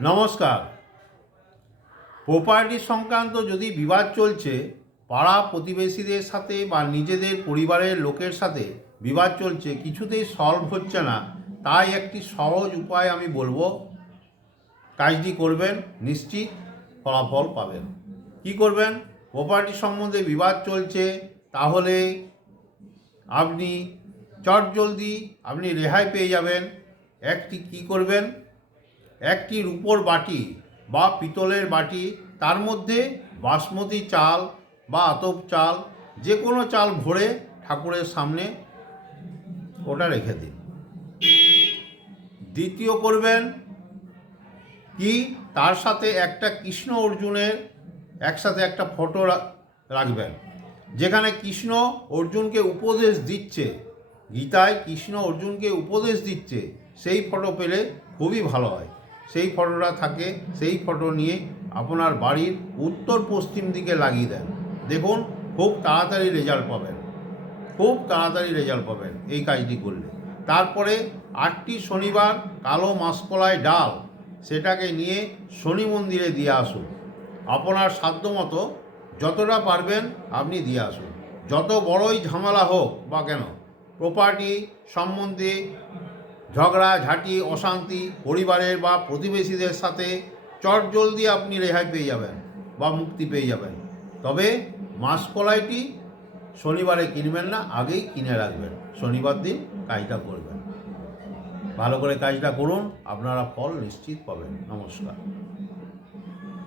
নমস্কার। প্রপার্টি সংক্রান্ত যদি বিবাদ চলছে, পাড়া প্রতিবেশীদের সাথে বা নিজেদের পরিবারের লোকের সাথে বিবাদ চলছে, কিছুতেই সলভ হচ্ছে না, তাই একটি সহজ উপায় আমি বলব। কাজটি করবেন, নিশ্চিত ফলাফল পাবেন। কি করবেন? প্রপার্টি সম্বন্ধে বিবাদ চলছে, তাহলে আপনি চটজলদি আপনি রেহাই পেয়ে যাবেন। একটি কি করবেন? একটি রূপোর বাটি বা পিতলের বাটি, তার মধ্যে বাসমতি চাল বা আতপ চাল, যে কোনো চাল ভরে ঠাকুরের সামনে ওটা রেখে দিন। দ্বিতীয় করবেন কি, তার সাথে একটা কৃষ্ণ অর্জুনের একসাথে একটা ফটো রাখবেন। যেখানে কৃষ্ণ অর্জুনকে উপদেশ দিচ্ছে, গীতায় কৃষ্ণ অর্জুনকে উপদেশ দিচ্ছে, সেই ফটো পেলে খুবই ভালো হয়। সেই ফটোটা থাকে, সেই ফটো নিয়ে আপনার বাড়ির উত্তর পশ্চিম দিকে লাগিয়ে দেন। দেখুন, খুব তাড়াতাড়ি রেজাল্ট পাবেন। খুব তাড়াতাড়ি রেজাল্ট পাবেন এই কাজটি করলে। তারপরে আটটি শনিবার কালো মাসকলাই ডাল সেটাকে নিয়ে শনি মন্দিরে দিয়ে আসুন। আপনার সাধ্যমতো যতটা পারবেন আপনি দিয়ে আসুন। যত বড়ই ঝামেলা হোক বা কেন প্রপার্টি সম্বন্ধে ঝগড়া, ঝাঁটি, অশান্তি পরিবারের বা প্রতিবেশীদের সাথে চট জলদি আপনি রেহাই পেয়ে যাবেন বা মুক্তি পেয়ে যাবেন। তবে মাসকলাইটি শনিবারে কিনবেন না, আগেই কিনে রাখবেন। শনিবার দিন কাজটা করবেন। ভালো করে কাজটা করুন, আপনারা ফল নিশ্চিত পাবেন। নমস্কার।